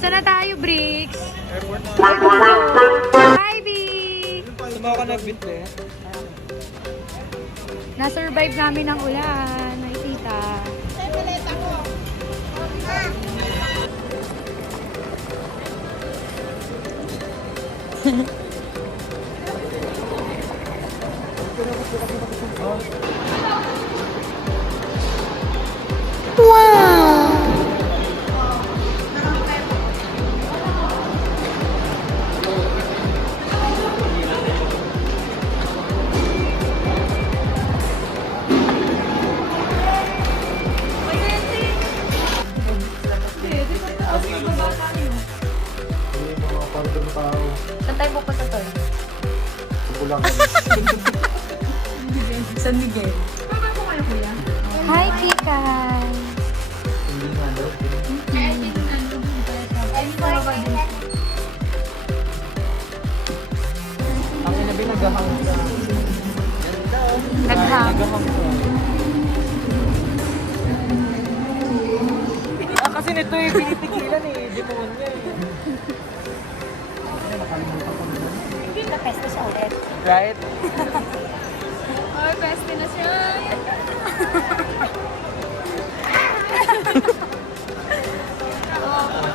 Saan na tayo, Bricks? Airport na. Hi, Vic! Sumawa ka nag-bit eh. Na-survive namin ang ulan. Ay, tita. Saan tayo pupunta to? San Miguel. Hi, Kikay! Ang inabi naghahang ka. Naghang. Kasi nito eh, pinipigilan eh. Di mo nga eh. Hindi na pesto siya ulit. Right? Oh, pesto na siya.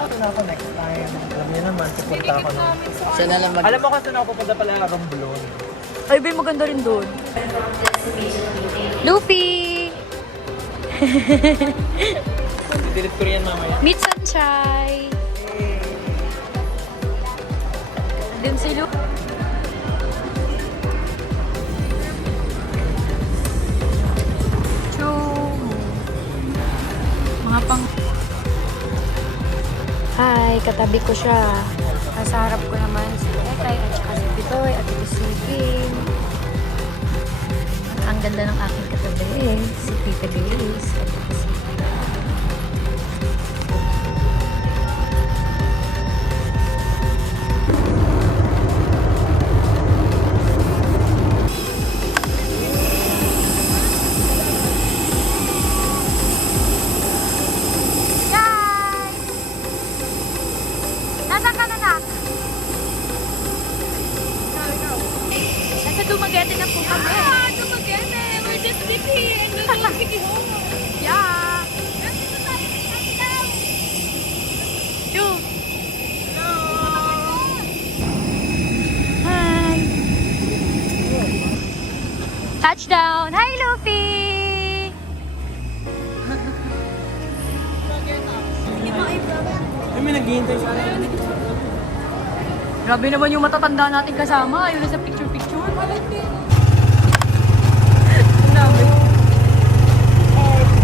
Ito na ako next time. Alam niyo naman, pupunta ako na. Siya na lang mag... Alam mo kasi na ako pupunta pala ng Romblon. Ay, ba maganda rin doon. Luffy! Delete ko rin yan mamaya. Meet Sunshine! Din si Luffy. Mga pang... Hi, katabi ko siya. Nasa harap ko naman si Ekay at saka si Pitoy at si Kim. At ang ganda ng aking katabi, si Tita Grace at si Nasaan ka na, Nak? Nasa Dumaguete na po kami. Dumaguete! We're just busy and we're going home. Yeah! Chu! Hi! Touchdown! Hi, Luffy! Ay, may naghihintay sa akin. Grabe naman yung matatanda natin kasama. Ayun na sa picture-picture.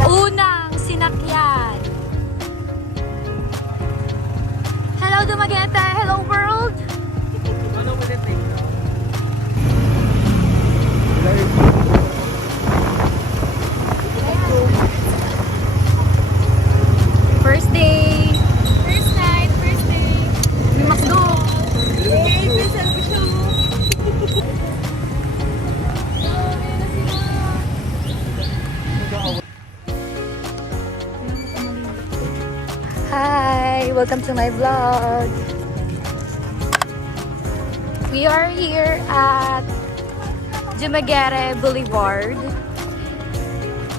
Unang sinakyan. Hello, Dumaguete. Hello, world. Ano ba din? First day. First night. First day. May McDo. Hi! Welcome to my vlog. We are here at Dumaguete Boulevard.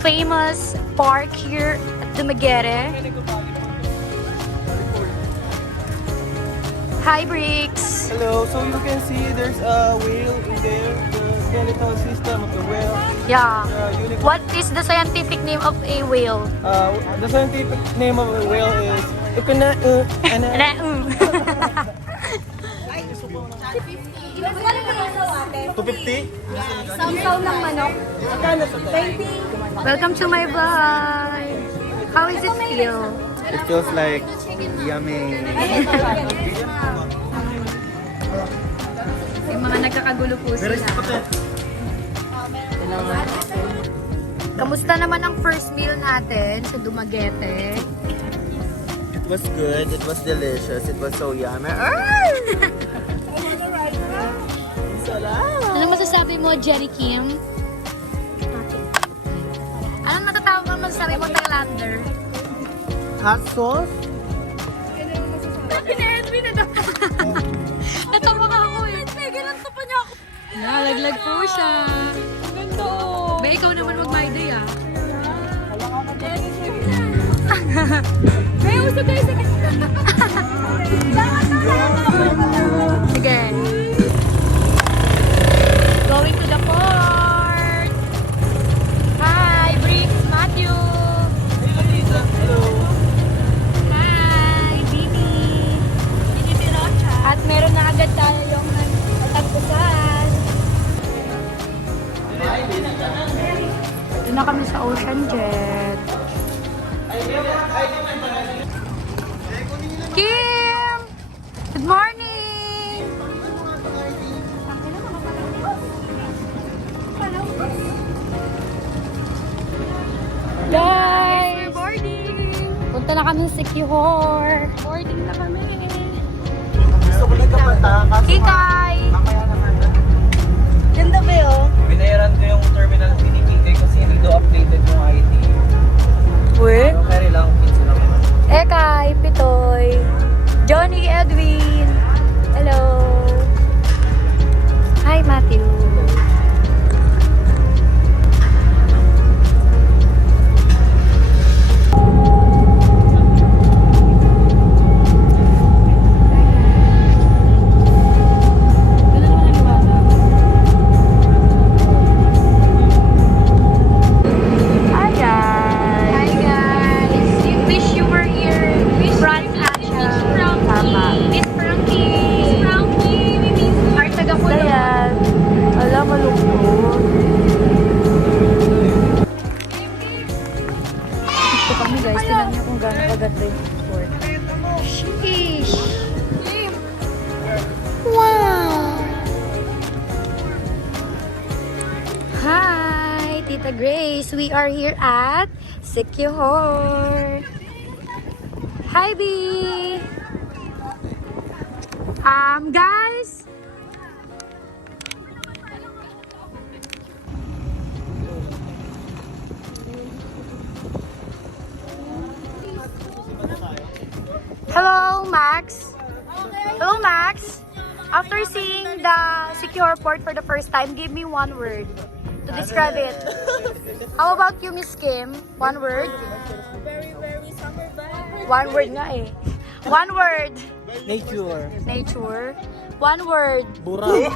Famous park here at Dumaguete. Hi, Bricks! Hello, so you can see there's a whale in there, the skeletal system of the whale. Yeah. The unicorn. What is the scientific name of a whale? The scientific name of a whale is Welcome to my vlog. How is it feel? It feels like yummy. Yung mga nagkakagulo po sila. Kamusta naman ang first meal natin sa Dumaguete? It was good. It was delicious. It was so yummy. Ano masasabi mo, Jerry Kim? Anong matatawag mo masasabi mo, Thailander? Hot sauce? Pina-Edwin na dapat. Natawa ka ako eh. Pigilan to pa niya ako. Nalaglag po siya. Ganda oh. Ba, ikaw naman mag-my-day ah. May uso tayo sa Again. Going to the port. Hi, Briggs, Matthew. Hi, Dini. Dini Pirocha. At meron na agad tayo yung tagpusan. Doon na kami sa Ocean Jet. Kim! Good morning! Guys! We're boarding! Punta na kami sa Sikihor. Boarding na kami. Gusto ko nagkapata. Kikay! Mamaya naman. Ganda ba yun? Binayaran ko yung terminal fee ni Kike kasi hindi daw updated yung ID. Uy? Pero carry lang, pizza lang. Ekay, Pitoy, Johnny, Edwin. Hello. Hi, Matthew. Hi guys. Wish you were here. Franz Asha. Tama. Miss Frankie. Our taga-pulo. Alam, malungkot. Gusto kami guys. Tingnan niyo kung gano'n kaganda yung sport. Sheesh. Wow. Hi, Tita Grace. We are here at Sikihor. Hi, B. Guys. Hello, Max. Hello, Max. After seeing the Sikihor port for the first time, give me one word to describe it. How about you, Miss Kim? One word? Very, very summer vibe. One word nga eh. One word. Nature. Nature. One word. Burang.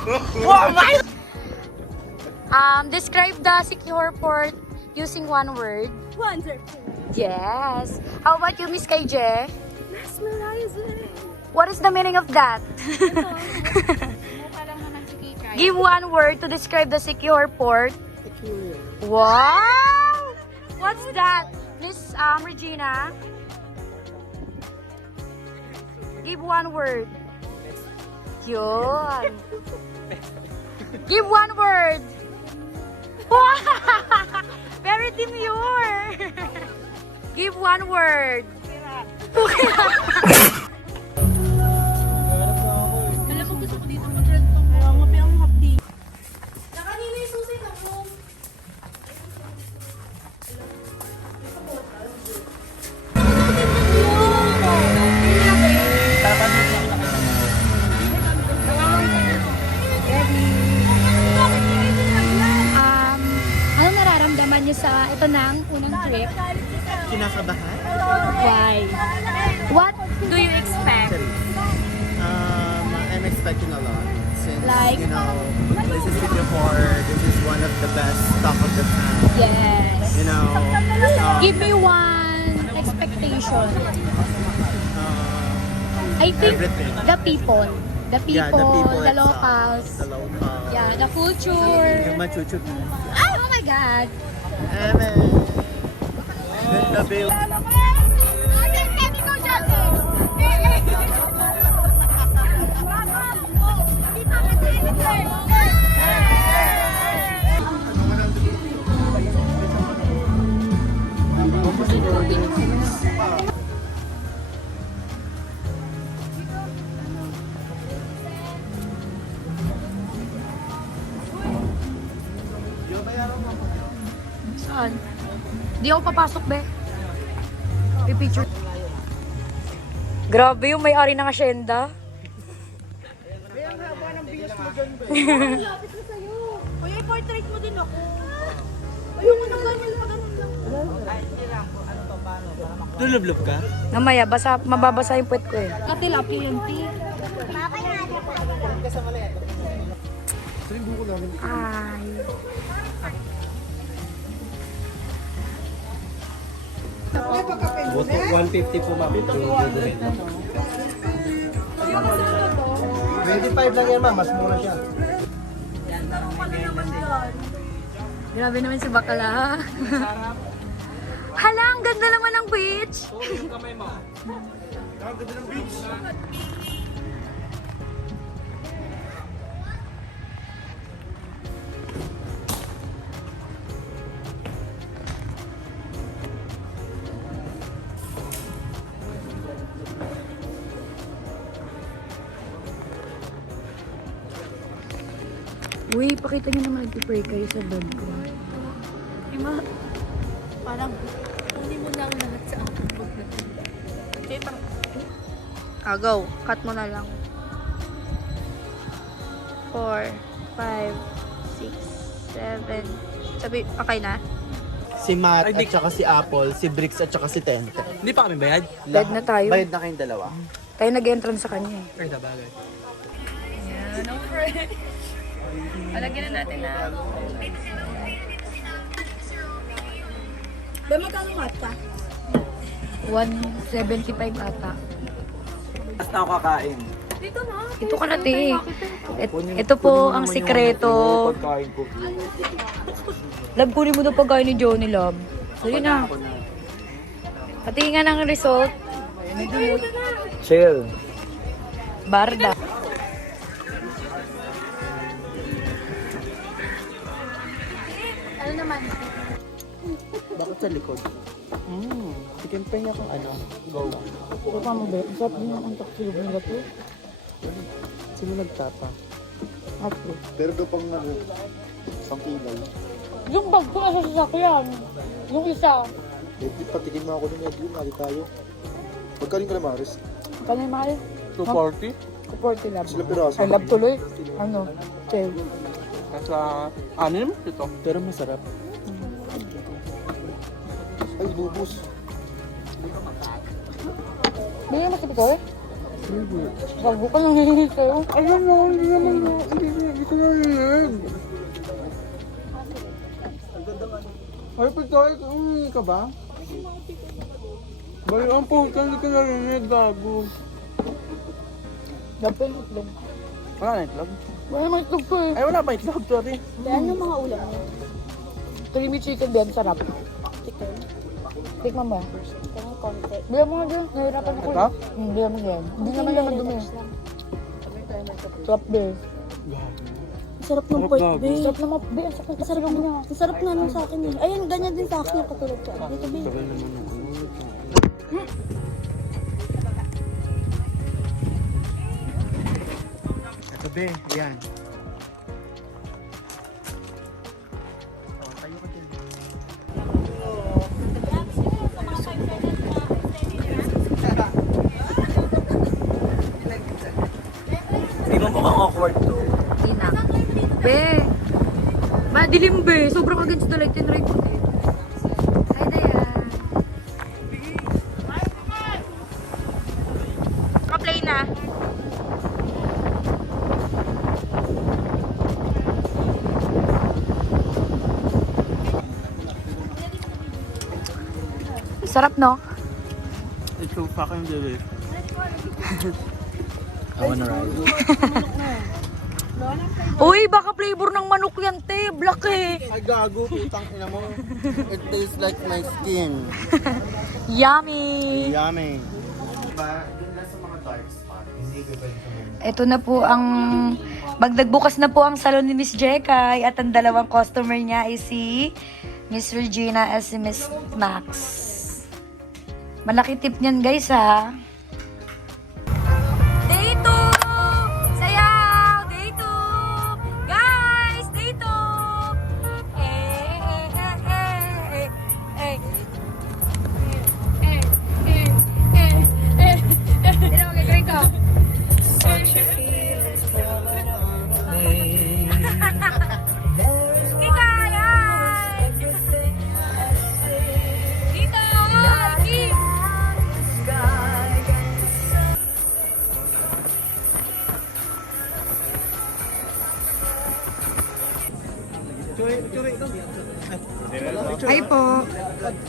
Describe the Sikihor port using one word. Wonderful. Yes. How about you, Miss KJ? Mesmerizing. What is the meaning of that? Mukha lang naman si Kikay. Give one word to describe the Sikihor port. Wow! What's that? Miss Regina? Give one word. Yun. Give one word. Wow! Very demure. Give one word. Alam mo, gusto ko dito mag-rent tong mapi ang hapdi. Nakanina yung susi na mo. Ano nararamdaman niyo sa ito nang unang trip? Kinakabahan? Why? What do you expect? I'm expecting a lot. Since, Like? you know, this is Sikihor. This is one of the best talk of the town. Yes. You know, Give me one expectation. uh, I think everything. the people. The people, Yeah, the people the itself. locals. The local. Yeah, the culture. Yung machuchut. Oh my God. Amen. The bill. Saan? Di ako papasok, be. Pipicture. Grabe yung may-ari ng asyenda. Lapit na sa'yo. Kuya, portrait mo din ako. Ayoko na ganyan lang. Lulublop ka? Mamaya, mababasa yung puwet ko eh. Katilapia yun, T. Ay. Boto, 150 po ma'am. 25 lang yan ma'am, mas mura siya. Grabe naman si Bakala. Hala, ang ganda naman ng beach. Ang ganda ng beach. Uy, pakita niyo naman nag-pray kayo sa bag ko. Ima, parang kunin mo lang lahat sa akin. Okay, parang... Go. Cut mo na lang. 4, 5, 6, 7. Sabi, okay na? Si Matt at saka si Apple, si Bricks at saka si Tente. Hindi pa kami bayad? Bayad na tayo. Bayad na kayong dalawa. Tayo nag-entrance sa kanya eh. Ay, bagay. Alagyan na natin na. Ba, magkano mata? 175 ata. Basta ako kakain. Dito na. Ito ka na, te. Ito po ang sikreto. Pagkain ko. Love, kunin mo na pagkain ni Johnny, love. Sige na. Patingin nga ng result. Chill. Barda. Ano naman? Bakit sa likod? Chicken penya kung ano. Go. Ito pa mo ba? Isap din yung antak silog nila to. Sino nagtapa? Ako. Pero doon pang ano, isang kilay. Yung bag ko nasa sasakyan. Yung isa. Eh, patikin mo ako ng Edwin, mali tayo. Pagkaling ka na, Maris. Kano yung mahal? 240? 240 love. Sila piraso. Ay, love tuloy. Ano? Chill. Nasa 6? Ito. Pero masarap. Ay, lubos. Bigyan mo sa pito eh. Bago ka nang hihilig sa'yo. Alam mo, hindi naman na. Hindi ko narinig. Ay, Pitoy, umuwi ka ba? Bayo ang puta, hindi ko narinig, gago. Dapat yung itlog. Wala na itlog? Wala naman itlog ko eh. Ay, wala pa itlog, sorry. Ano yung mga ulam niya? Creamy chicken din, sarap. Chicken. Tikman mo. Kaya konti. Bigyan mo nga dyan. Nahirapan ako. Ito? Bigyan mo yan. Hindi naman yan madumi. Sarap din. Sarap ng pork, babe. Sarap naman. Ang sakit ng sarap niya. Ang sarap nga nung sa akin eh. Ayun, ganyan din sa akin yung katulad ko. Dito, babe. Ito be, yan. Hindi mo mukhang awkward to. Hindi na. Be. Madilim be. Sobrang against the light and right. Hi there. Ka-play na. Sarap, no? Ito, fucking delicious. I wanna ride. Uy, baka flavor ng manok yan, te. Black eh. Ay, gago, putang ina mo. It tastes like my skin. Yummy. Yummy. Diba, dun lang sa mga dark spot, hindi ko ba Ito na po ang magdagbukas na po ang salon ni Miss Jekay at ang dalawang customer niya ay si Miss Regina at si Miss Max. Malaki tip niyan guys ha. Day 2! Sayaw! Day 2! Guys! Day 2!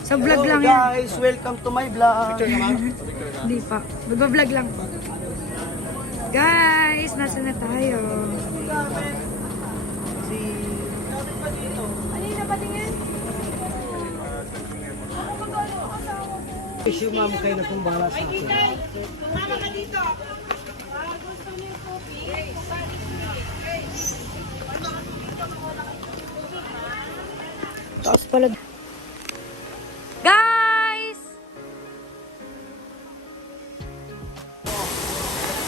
Sa vlog lang yan. Guys, welcome to my vlog. Hindi pa. Magbablog lang pa. Guys, nasa na tayo? Issue ma'am kayo na kung bahala sa akin. Tumama ka dito. Gusto mo yung coffee? Taas pala. Guys!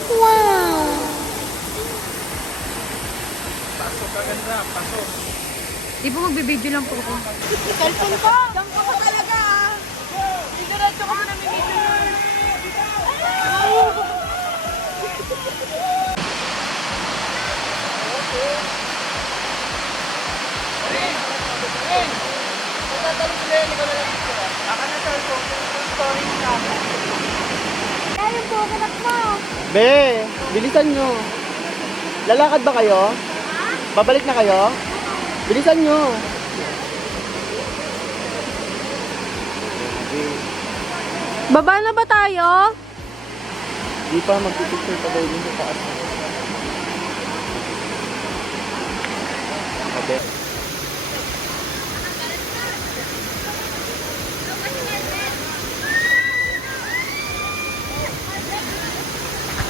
Wow! Pasok ka ganda, pasok. Di po magbibideo lang po ako. Cellphone ko! Diyan ko pa talaga ah! Diretso ko na may Ayun po, anak mo. Be, bilisan nyo. Lalakad ba kayo? Babalik na kayo? Bilisan nyo. Baba na ba tayo? Di pa magpipicture pa daw yun sa taas. Okay.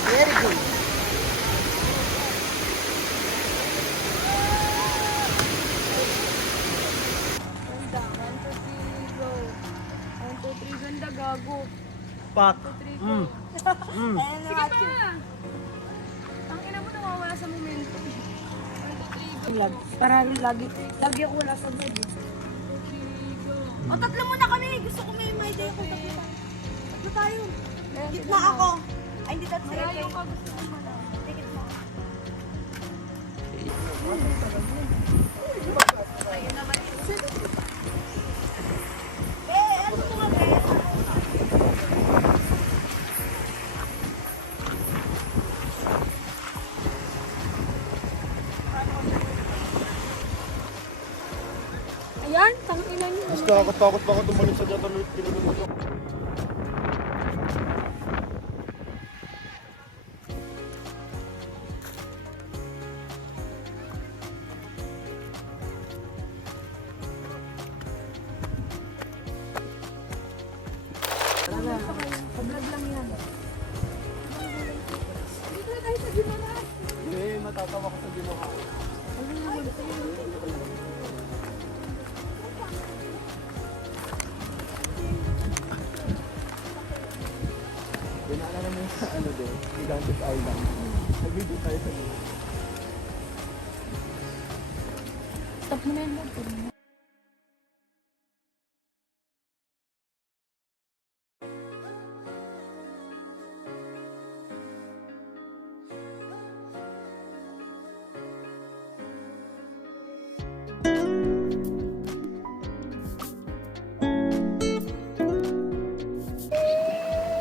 Very good. Ganda gago. Pak. Sige pa! Ang ina mo nawawala sa momento. Para lagi ako wala sa video. O tatlo muna kami. Gusto ko may idea kung tatlo tayo. Tatlo tayo. Gitna ako. Ay, hindi tatlo. Malayo ka. Gusto ko muna. Gitna. Ayun naman. Ano mo nga ba? Ayan, tanginan niyo. Mas nakakatakot pa ako tumalit sa dyan. Pinulunod ko. Eh, matatawa ko sa ginawa. Pinaalala mo sa ano din, Gigantic Island. Nag-video tayo sa dito. Stop mo na yun. Stop.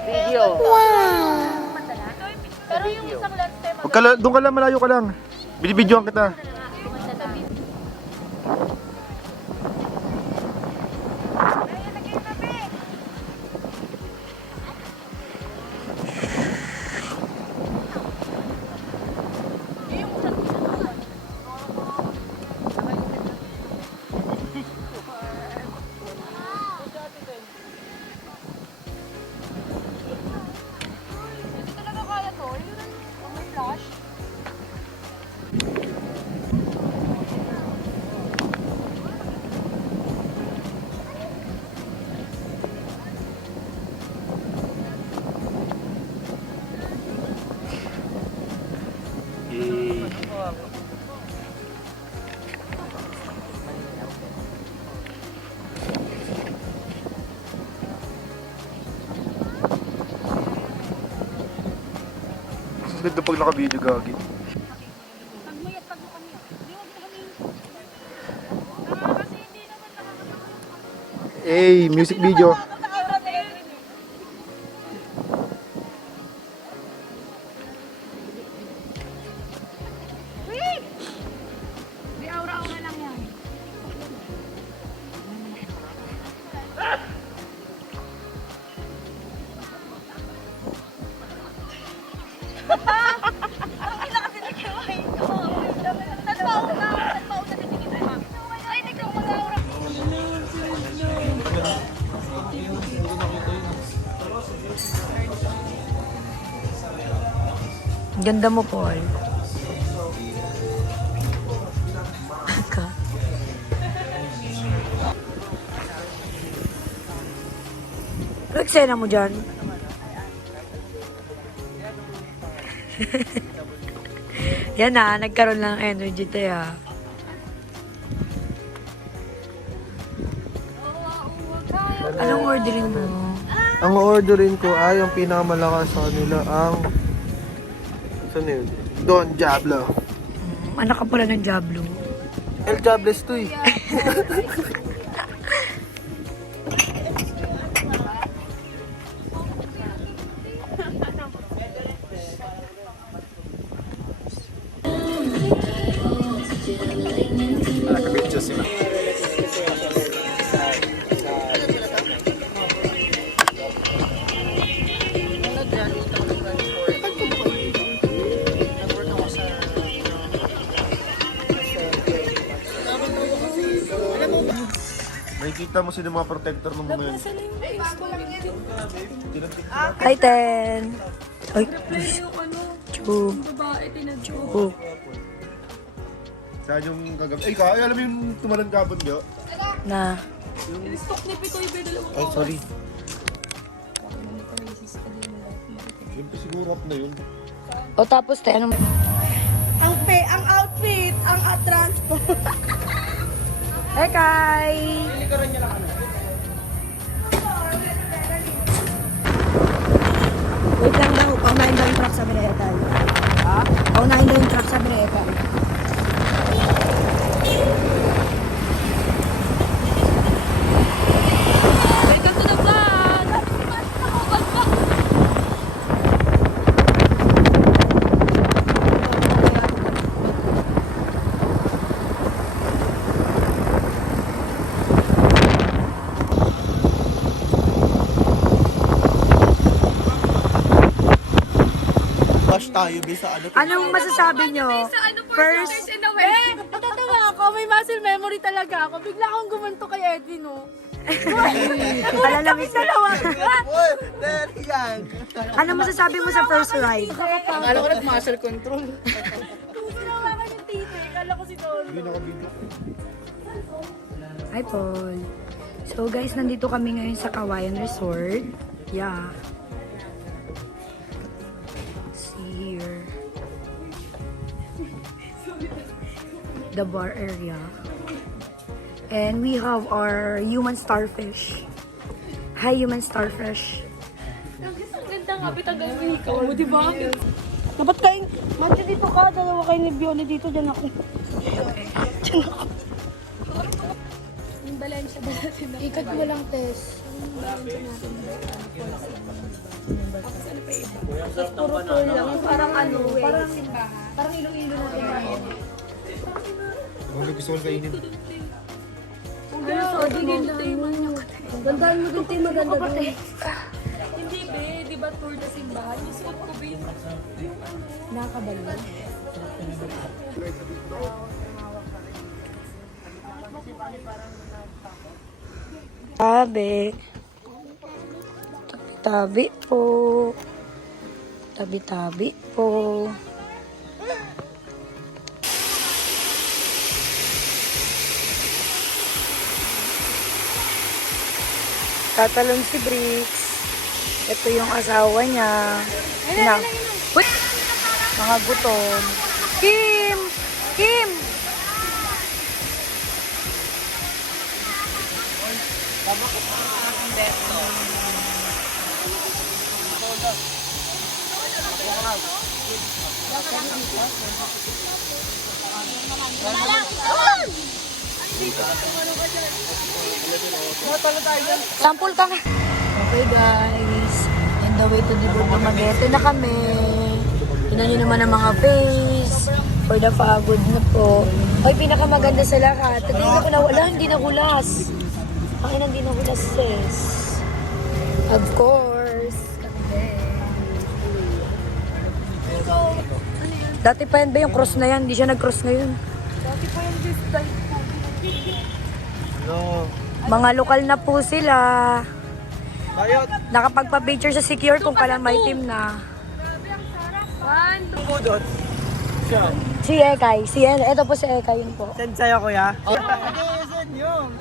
Video. Pero yung isang lens time, Doon ka lang, malayo ka lang. Binibidyoan kita. hindi talaga kaya to. Yun ang may flash. Mas ganda pag naka-video, gagi. Tag mo kami. Hindi mo kami. Kasi hindi naman nakakatawa. Hey, music video. Di aura-aura lang yan. Ganda mo, Paul. Ka. Ano eksena mo dyan? Yan na, nagkaroon lang ng energy tayo. Anong ordering mo? Ang orderin ko ay ang pinakamalakas sa kanila ang... Saan yun? Don Diablo. Anak ka pala ng Diablo. El Jobless to eh. Nakikita mo sino mga protector ng mga yun. Hi, Ten. Ay, Chu. Chu. Saan yung kagabi? Ay, kaya alam mo yung tumalang gabon nyo? Na. Ay, sorry. Siyempre siguro up na yun. O tapos, Ten, anong... Ang outfit, ang transport. Hey, Kai! Wait lang daw, paunahin daw yung truck sa Binetan. Ha? Paunahin daw yung truck sa Binetan. Welcome to the vlog! Bash tayo, bisa ano. Anong masasabi nyo? First, Natatawa ako, may muscle memory talaga ako. Bigla akong gumanto kay Edwin, oh. alalamig Dalawa. Uy, there yan. Anong masasabi mo sa first ride? Akala ko nag-muscle control. Kung sinawakan yung titi, kala ko si Don. Hi, Paul. So, guys, nandito kami ngayon sa Kawayan Resort. Yeah. See here. The bar area. And we have our human starfish. Hi, human starfish. Dapat kayo, Manti dito ka, dalawa kayo ni Bioli dito, dyan ako. Ikat mo lang, Tess. Puro tour lang, parang ano, Parang ilong-ilo natin. Kung may gusto ko kainin. Gandaan mo din, Tim, maganda doon. Hindi be, di ba tour na simbahan? Yung suot ko be yung Nakakabalo. Tabi. Tabi-tabi po. Tabi-tabi po. Tatalon si Bricks. Ito yung asawa niya. Wait! Mga gutom. Kim! Kim! Sample ka nga. Okay guys, on the way to the Board Dumaguete na kami. Tingnan nyo naman ang mga face for the pagod na po. Ay, pinakamaganda sa lahat. At hindi ko nawala, hindi nahulas. Ang hindi nahulas, sis. Of course. Dati pa yan ba yung cross na yan? Hindi siya nag-cross ngayon. No. Mga lokal na po sila. Bayot. Nakapagpa-picture sa Secure kung kailan may team na. Budot. Si Ekay. Ito po si Ekay yun po. Send sa'yo, kuya.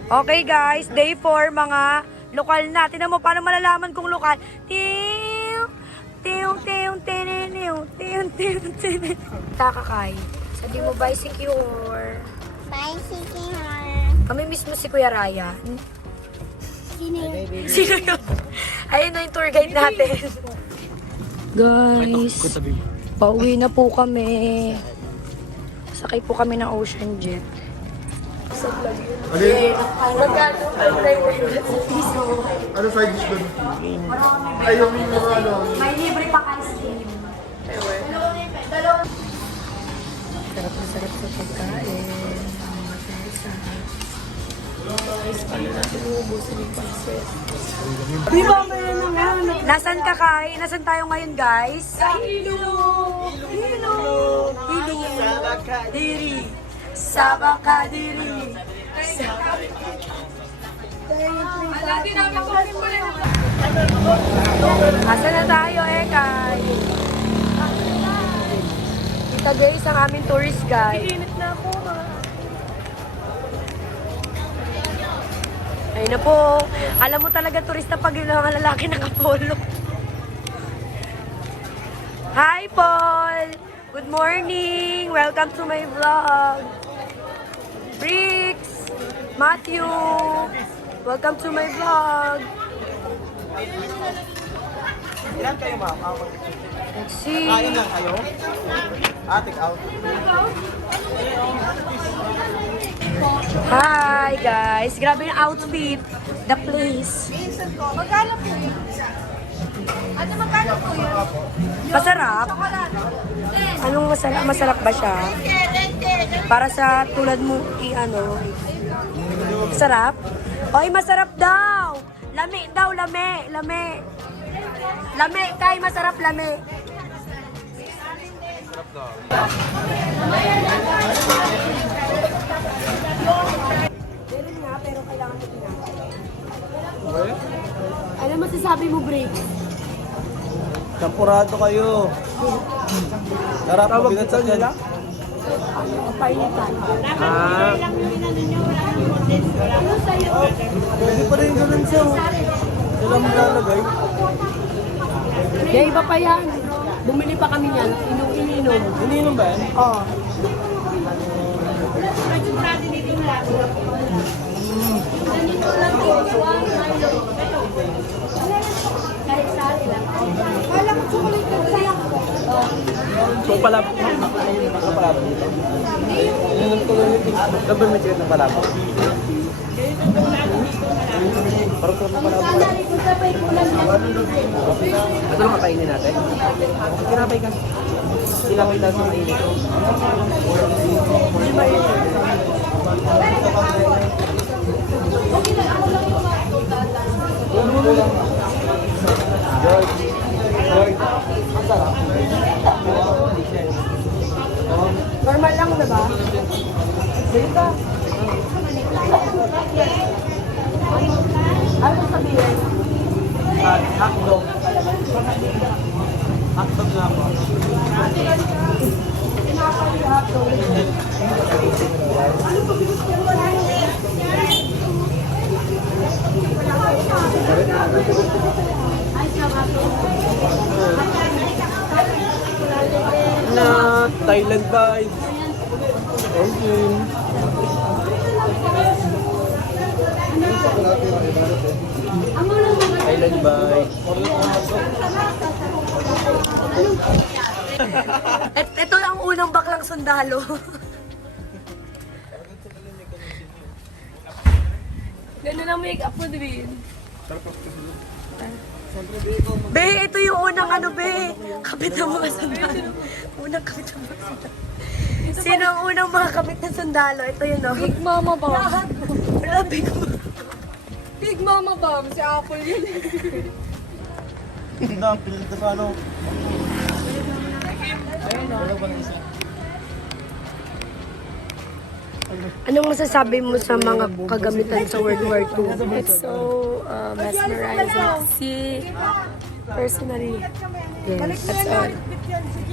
Okay guys, day 4 mga lokal na. Tingnan mo paano malalaman kung lokal. Takakay. Sabi mo ba secure? Kami mismo si Kuya Raya. Sino yun? Ayun na yung tour guide natin. Guys, pauwi na po kami. Sakay po kami ng Ocean Jet. Ano side dish doon? Ay, yung mga ano. May libre pa ice cream. Sarap na sarap sa pagkain. Nasaan ka, Kai? Nasaan tayo ngayon, guys? Sa Hilo! Diri! Sabakadiri! Asa na tayo, Kai? Tita Grace, ang aming tourist guide. Init na ako, ha? Ayun na po. Alam mo talaga turista pag yung mga lalaki nakapolo. Hi, Paul! Good morning! Welcome to my vlog. Bricks! Matthew! Welcome to my vlog. Ilan kayo, ma'am? Let's see. Kain lang kayo? Take out. Hi, guys! Grabe yung outfit. The place. Magkano po yun? Ano magkano po yun? Masarap? Anong masarap? Masarap ba siya? Para sa tulad mo, i-ano? Masarap? Oy, masarap daw! Lami daw, lami! Lami! Lami, Kai, masarap lami! Meron nga, pero kailangan mo tinapay. Ano masasabi mo, Break? Champurado kayo. Sarap, mabigat sa nila. Painitan. Pwede pa rin ganun siya. Sila mo lalagay. Kaya iba pa yan. Bumili pa kami yan. Ininom. Ininom ba yan? Oo. So, palabok. Palabok dito. Ininom ko lang yung double med ng palabok. Parang kami palabok. Ito lang kakainin natin. Tinapay ka. Tinapay tayo sa mainit. Normal lang, diba? Dito. Ano sabihin? Hotdog. Hotdog na ako. Na Thailand vibes. Okay. Thailand vibes. Ito ang unang baklang sundalo. Ganun ang make-up mo, Divin. Be, ito yung unang ano, be. Kapit ng mga sundalo. Unang kapit ng mga sundalo. Sino ang unang mga kapit ng sundalo? Ito yun, no? Big Mama Bomb. Wala, big mama. Big Mama Bomb. Si Apple yun. Hindi na, pilit na sa ano. Anong masasabi mo sa mga kagamitan sa World War II? It's so mesmerizing. See, personally, yes, that's all.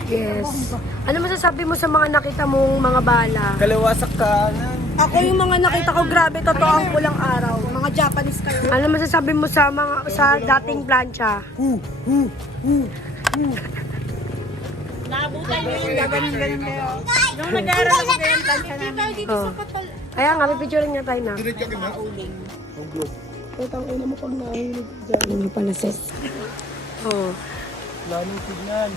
Yes. Ano masasabi mo sa mga nakita mong mga bala? Kaliwa sa kanan. Ako yung mga nakita ko, grabe, totoo ang pulang araw. Mga Japanese kayo. Ano masasabi mo sa mga sa dating plancha? Naabutan nyo yung gaganon-ganon kayo. Nung nag-aaral ako kayo, plancha namin. Oh. Kaya nga, may picture nga tayo na. Putang ina mo pag nahihilog dyan. Hindi pala sis. Oh. Lamang signal.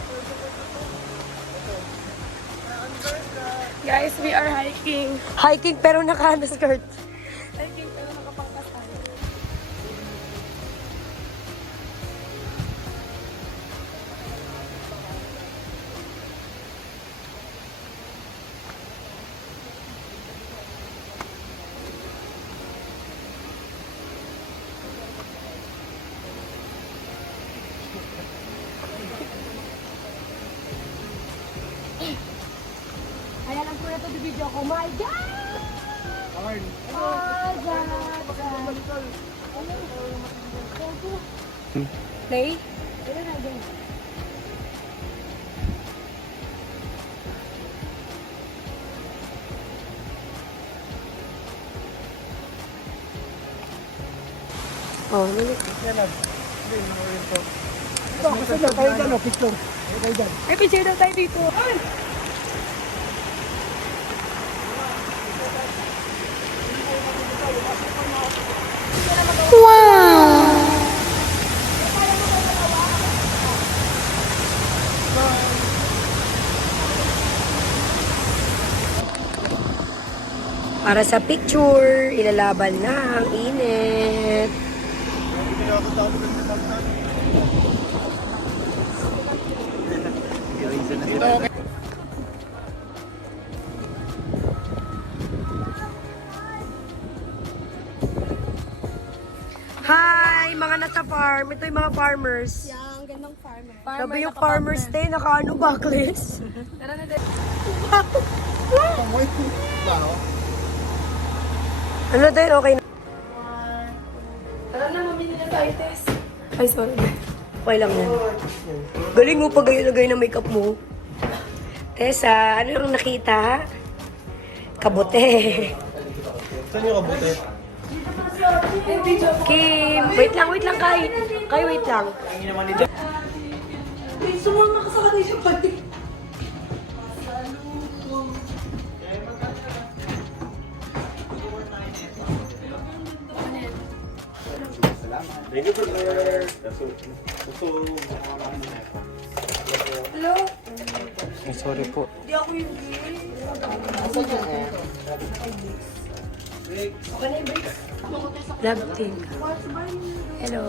Guys, we are hiking. Hiking pero naka-skirt. Hiking pero nakapangkas tayo. Kaya lang ko na ito video ko. My God! Play? Oh, nini. Ay, picture daw tayo dito. Para sa picture, ilalaban na ang init. Hi, mga nasa farm. Ito yung mga farmers. Yung gandang farmer. Sabi yung farmers day, naka-ano, backless. Ano din, okay na. Tara na, mamili na tayo, Tess. Ay, sorry. Okay lang yan. Galing mo pag lagay ng makeup mo. Tessa, ano yung nakita? Kabote. Saan yung kabuti? Kim, wait lang, Kai. Kai, wait lang. Sumama ka sa kanila pati. Ay, sorry po. Love team. Hello.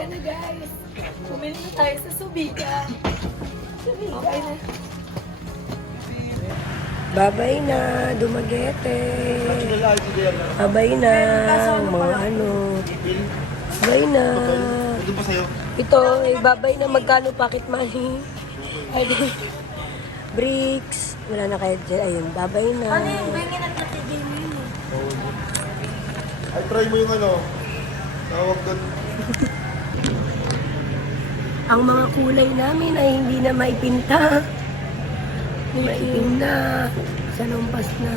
Yan na, guys. Bumili na tayo sa Subica. Okay na. Babay na, Dumaguete. Babay na, mga ano. Babay na. Doon pa sa'yo. Ito, babay na, magkano pocket money? Ay, bricks. Wala na kayo dyan. Ayun, babay na. Ano yung bingin at natigil mo yun Ay, try mo yung ano. Tawag doon. Ang mga kulay namin ay hindi na maipinta. Maipin na. Sa lumpas na.